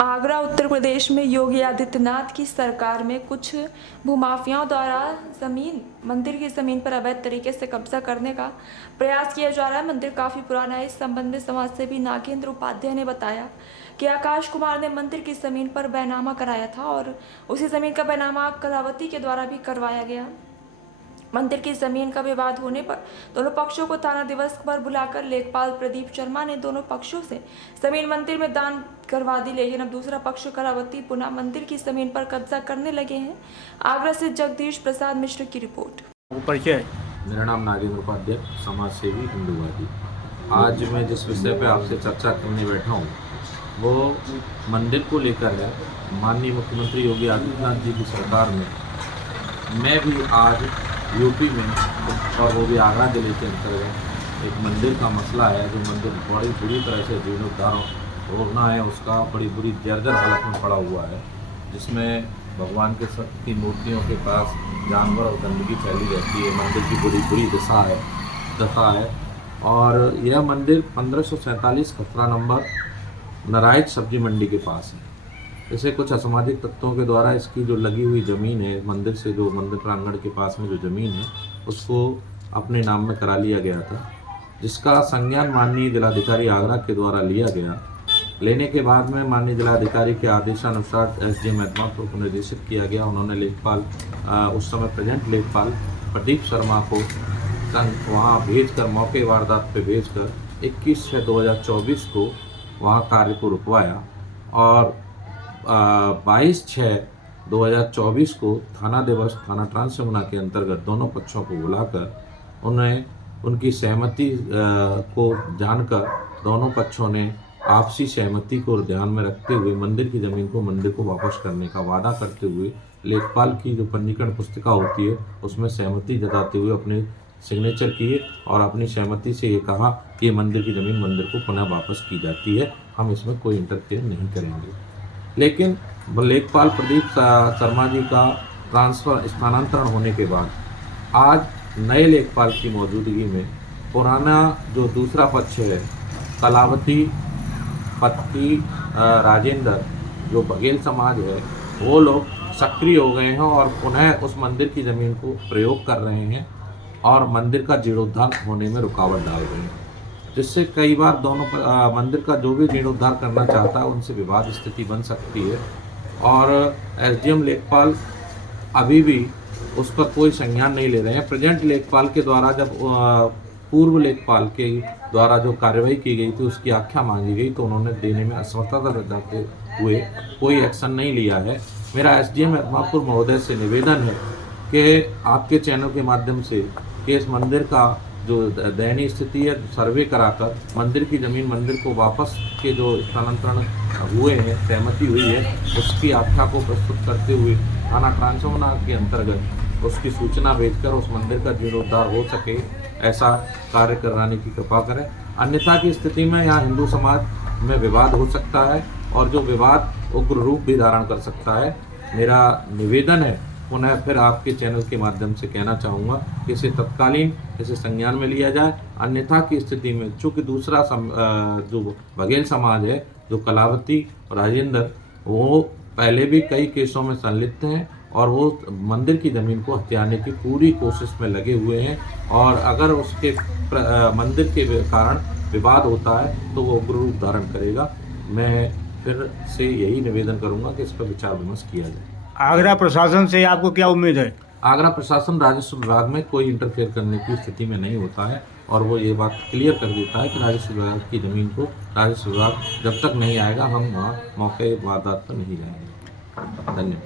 आगरा उत्तर प्रदेश में योगी आदित्यनाथ की सरकार में कुछ भूमाफियाओं द्वारा मंदिर की ज़मीन पर अवैध तरीके से कब्जा करने का प्रयास किया जा रहा है। मंदिर काफ़ी पुराना है। इस संबंध में समाजसेवी नागेंद्र उपाध्याय ने बताया कि आकाश कुमार ने मंदिर की ज़मीन पर बैनामा कराया था और उसी ज़मीन का बैनामा कलावती के द्वारा भी करवाया गया। मंदिर की जमीन का विवाद होने पर दोनों पक्षों को थाना दिवस पर बुलाकर लेखपाल प्रदीप शर्मा ने दोनों पक्षों से जमीन मंदिर में दान करवा दी, लेकिन अब दूसरा पक्ष कलावती पुनः मंदिर की जमीन पर कब्जा करने लगे हैं। आगरा से जगदीश प्रसाद मिश्र की रिपोर्ट। परिचय। मेरा नाम नागेंद्र उपाध्याय, समाज सेवी हिंदूवादी। आज मैं जिस विषय पर आपसे चर्चा करने बैठा हूँ वो मंदिर को लेकर है। माननीय मुख्यमंत्री योगी आदित्यनाथ जी की सरकार में मैं भी आज यूपी में और वो भी आगरा जिले के अंतर्गत एक मंदिर का मसला है, जो मंदिर बड़ी बुरी तरह से जीर्णोद्धार होना है, उसका बड़ी बुरी जर्जर हालत में पड़ा हुआ है, जिसमें भगवान के की मूर्तियों के पास जानवर और गंदगी फैली रहती है। मंदिर की बड़ी बुरी दशा है। और यह मंदिर 1547 खतरा नंबर नारायण सब्जी मंडी के पास है। इसे कुछ असामाजिक तत्वों के द्वारा इसकी जो लगी हुई ज़मीन है, मंदिर से जो मंदिर प्रांगण के पास में जो ज़मीन है उसको अपने नाम में करा लिया गया था, जिसका संज्ञान माननीय जिलाधिकारी आगरा के द्वारा लिया गया। लेने के बाद में माननीय जिलाधिकारी के आदेशानुसार SDM महत्मा को निर्देशित किया गया। उन्होंने लेखपाल उस समय प्रेजेंट लेखपाल प्रदीप शर्मा को वहाँ भेजकर मौके वारदात पे भेजकर 21/6/2024 को वहाँ कार्य को रुकवाया और 22/6/2024 को थाना दिवस थाना ट्रांस यमुना के अंतर्गत दोनों पक्षों को बुलाकर उन्हें उनकी सहमति को जानकर दोनों पक्षों ने आपसी सहमति को ध्यान में रखते हुए मंदिर की ज़मीन को मंदिर को वापस करने का वादा करते हुए लेखपाल की जो पंजीकरण पुस्तिका होती है उसमें सहमति जताते हुए अपने सिग्नेचर किए और अपनी सहमति से ये कहा कि ये मंदिर की ज़मीन मंदिर को पुनः वापस की जाती है, हम इसमें कोई इंटरफेयर नहीं करेंगे। लेकिन लेखपाल प्रदीप शर्मा जी का स्थानांतरण होने के बाद आज नए लेखपाल की मौजूदगी में पुराना जो दूसरा पक्ष है कलावती पति राजेंद्र जो बघेल समाज है, वो लोग सक्रिय हो गए हैं और पुनः उस मंदिर की ज़मीन को प्रयोग कर रहे हैं और मंदिर का जीर्णोद्धार होने में रुकावट डाल रहे हैं, जिससे कई बार दोनों मंदिर का जो भी जीर्णोद्धार करना चाहता है उनसे विवाद स्थिति बन सकती है। और SDM लेखपाल अभी भी उस पर कोई संज्ञान नहीं ले रहे हैं। प्रेजेंट लेखपाल के द्वारा जब पूर्व लेखपाल के द्वारा जो कार्रवाई की गई थी उसकी आख्या मांगी गई तो उन्होंने देने में असमर्थता दर्शाते हुए कोई एक्शन नहीं लिया है। मेरा SDM महत्मापुर महोदय से निवेदन है कि आपके चैनल के माध्यम से कि इस मंदिर का जो दयनीय स्थिति है सर्वे कराकर मंदिर की ज़मीन मंदिर को वापस के जो स्थानांतरण हुए हैं सहमति हुई है उसकी आख्या को प्रस्तुत करते हुए थाना ट्रांस यमुना के अंतर्गत उसकी सूचना भेजकर उस मंदिर का जीर्णोद्धार हो सके ऐसा कार्य कराने की कृपा करें। अन्यथा की स्थिति में यहाँ हिंदू समाज में विवाद हो सकता है और जो विवाद उग्र रूप भी धारण कर सकता है। मेरा निवेदन है पुनः फिर आपके चैनल के माध्यम से कहना चाहूँगा कि इसे तत्कालीन इसे संज्ञान में लिया जाए। अन्यथा की स्थिति में चूँकि दूसरा जो बघेल समाज है जो कलावती और राजेंद्र वो पहले भी कई केसों में संलिप्त हैं और वो मंदिर की ज़मीन को हथियाने की पूरी कोशिश में लगे हुए हैं और अगर उसके मंदिर के कारण विवाद होता है तो वो उग्र रूप धारण करेगा। मैं फिर से यही निवेदन करूँगा कि इस पर विचार विमर्श किया जाए। आगरा प्रशासन से आपको क्या उम्मीद है? आगरा प्रशासन राजस्व विभाग में कोई इंटरफेयर करने की स्थिति में नहीं होता है और वो ये बात क्लियर कर देता है कि राजस्व विभाग की ज़मीन को राजस्व विभाग जब तक नहीं आएगा हम वहाँ मौके वारदात पर नहीं जाएंगे। धन्यवाद।